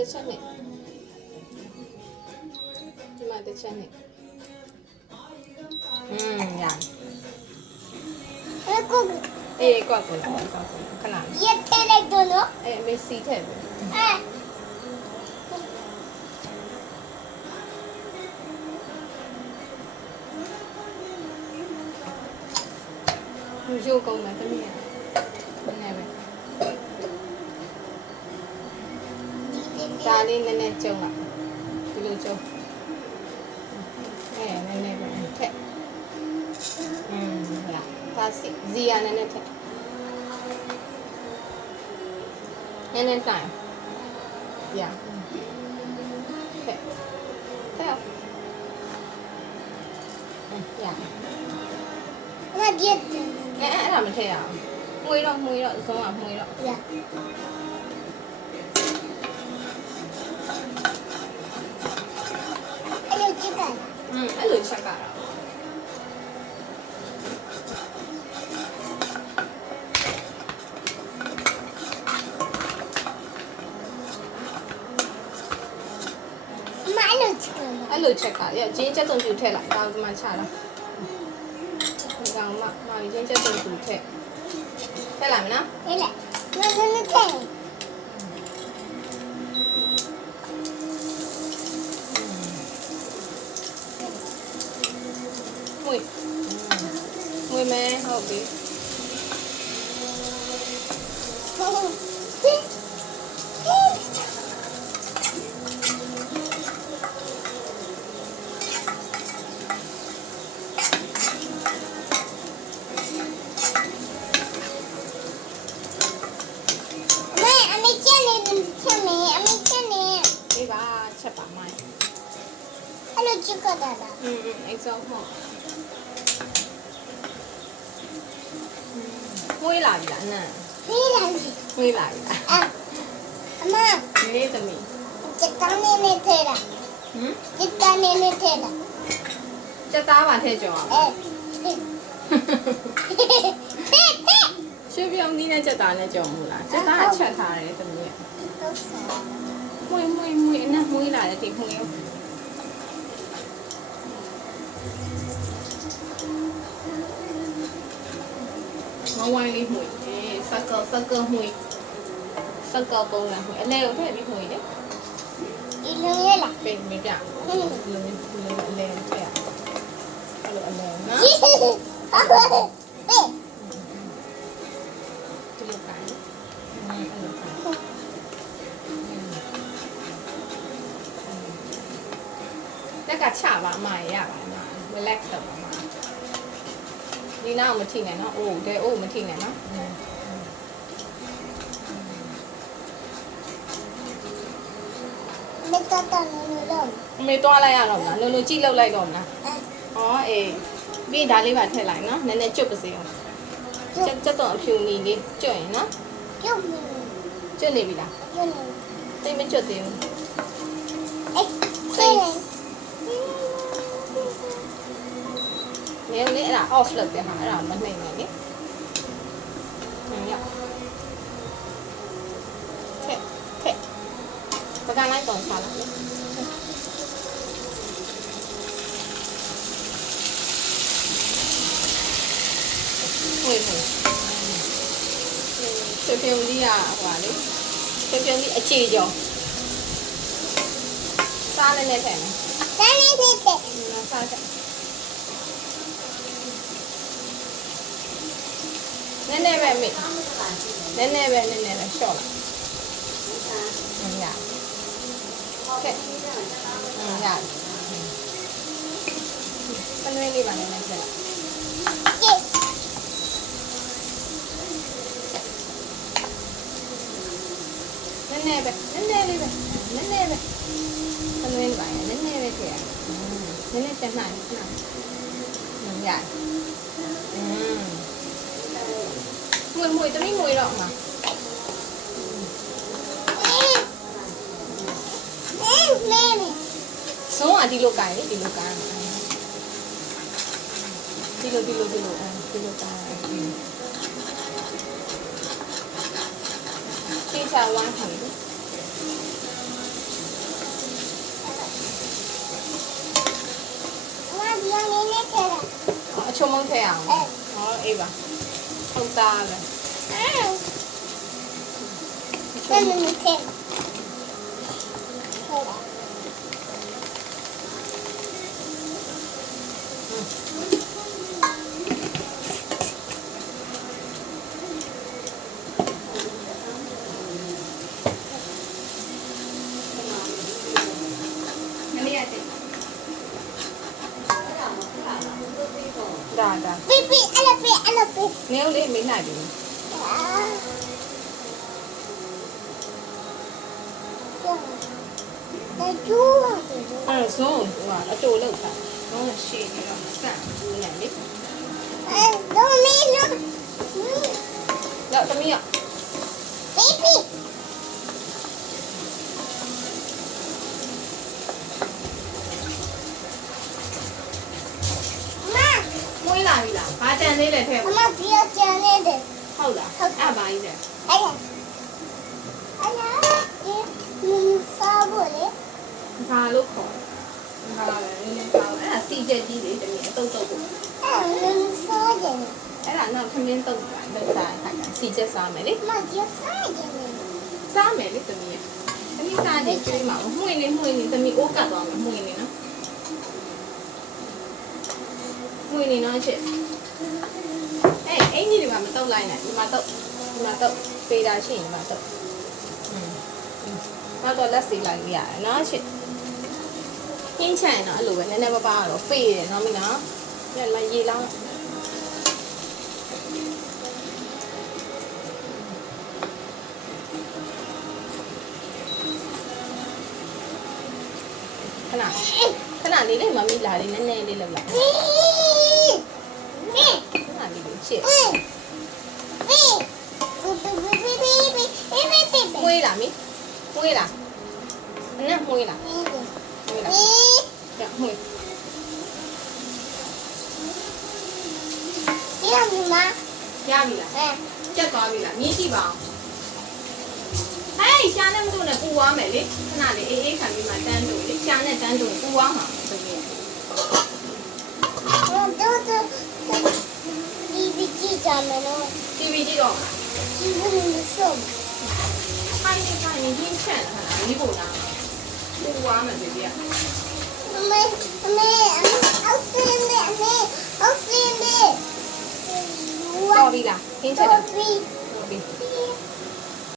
တစ်ချက်နဲ့ဒီမှာတစ်ချက်နဲ့ရအေးကွက်ကိုခဏရက်ထဲလိုက်တော့နော်အေးမေးစီထည့်ပြီရုပ်ကုန်မယ်တမီးရမနေပဲဒါလေးနည်းနည်းကျုံလာဒီလိုကျုံနည်းနည်းပဲထက်ဟုတ်လားဒါစီဇီယာနည်းနည်းထက်နည်းနည်းတိုင်းရထက်ရမပြတ်တယ်အဲ့ဒါမထည့်ရအောင်မှွေးတော့အဆုံးကမှွေးတော့ရအဲ့လိုချက်ကြတာအဲ့လိုချက်ကရဂျင်းချက်တုံပြူထည့်လိုက်ဒါကမှချတာဒီကောင်မဂျင်းချက်တုံပြူထည့်လိုက်မနော်ဟဲ့လေမထည့်မွေမဲဟုတ်ပြီချက်ပါမိုင်းအဲ့လိုချက်ကတာလားexhaust ဟုတ်မွေးလာပြီလားနန်းမွေးလာပြီအမဒီလေးသမီးချက်သားနဲ့ထဲတာချက်သားနဲ့ထဲတာချက်သားပါထည့်ကြောအောင်ရွှေပြုံသီးနဲ့ချက်သားနဲ့ကြောမှုလားချက်သားကချက်ထားတယ်သမီးမွေအနက်မွေးလာတယ်ဒီမွေမဝိုင်းလေးမွေစက်ကမွေစက်ကပုံးလာမွေအလဲကိုထည့်ပြီးမွေလေဒီလိုရလားပြင်မပြအလဲထည့်အဲ့လိုအလဲနော်ဟေးဒီလိုကိုင်းတက်ကချပါအမရပါအမ relax တော့ပါအမဒီနောက်မထိနဲ့နော်အိုးတဲ့အိုးမထိနဲ့နော်မတတ်တယ်လို့အမေတွားလိုက်ရတော့မလားလုံကြည့်လောက်လိုက်တော့မလားဩအေးပြီးဒါလေးပါထည့်လိုက်နော်နည်းနည်းကျွတ်ပါစေအောင်ချက်တော့အဖြူနီလေးကျွတ်ရင်နော်ကျွတ်နေပြီလားတိတ်မကျွတ်သေးဘူးနေလေအဲ့ဒါ off လုပ်တယ်ဟာအဲ့ဒါမနှိမ့်နဲ့လေရထက်ပကံလိုက်တော့ချလာလေဝေးချွေပြုံလေးอ่ะဟိုပါလေချွေပြုံလေးအခြေကျော်စားနေနေတယ်စားနေတယ်စားချက်နည်းနည်းပဲမိနည်းနည်းပဲရှော့လိုက်ရโอเคရပနွေးလေးပါနည်းနည်းထည့်လိုက်နည်းလေးပဲပနွေးပါနည်းနည်းပဲထည့်ရနည်းနည်းတက်နိုင်ရမွေတမီးမွေတော့မှာဆုံးအဒီလိုကိုင်လေဒီလိုကိုင်ဒီလိုကိုင်တေချာဝမ်းခံ ချုံမုန်းထည့်အောင်ဟောအေးပါဟုတ်သားလေ 那你看，好了， မလေးရတယ်ဒါ 比比，阿拉比，阿拉比， နေဦးလေးမင်းနိုင်ပြီ 啊，这，那猪啊，这猪， အဲ့ဆိုဟိုကအတူလောက်တာတော့ရှည်ပြီးတော့စန့်ဘူးနဲ့လေ 哎，都没呢， တော့သမီးရ 比比，妈， မွေးလာပြီလားဘာတန်သေးလဲထဲ့ 妈妈不要讲那个， ဟုတ်လားအဲ့ဘာကြီးလဲ 哎呀，哎呀，你发过来， ဘာလို့ခေါ်ဘာလဲနည်းနည်းပါအဲ့ဒါစီချက်ကြီးလေတမီးအတုတ်တုတ်ကို 哎，你发的， အဲ့ဒါတော့ခမင်းတုတ်တာလောက်တာခါကျစီချက်စားမယ်လေ 妈就发的呢。 စားမယ်လေတမီးသမီးစားနေကျွေးမှာမှွေနေသမီးအိုးကတ်သွားမယ်မှွေနေနော်မှွေနေနော်ချစ်အဲ့အင်ကြီးတွေကမတုတ်လိုက်နဲ့ဒီမှာတုတ်ပေးတာရှိရင်ဒီမှာတုတ်တော့လက်စီလိုက်ရတယ်နော်ချစ်ဟင်းချင်တော့အဲ့လိုပဲနည်းနည်းပါးပါတော့ပေးတယ်နော်မိနော်လက်လိုက်ရေလောင်းခဏလေးလေးမမီလာလေးနည်းနည်းလေးလောက်လိုက်ခဏလေးလေးချစ်မွေးလာမီမွေးလာအနက်မွေးလာမွေးလာညမွေးရပြီလားကျက်သွားပြီလားမြည်ကြည့်ပါအောင်ဟေးရှာနဲ့မတို့နဲ့ပူသွားမယ်လေခဏလေးအေးအေးခံပြီးမှတန်းတူလေရှာနဲ့တန်းတူပူသွားမှာတကယ်တီဗီကြည့်တော့ခိုင်းနေဟင်းချက်လာခဏဒီပုံလားပူသွားမယ်ဒီကတော်ပြီလားဟင်းချက်တော့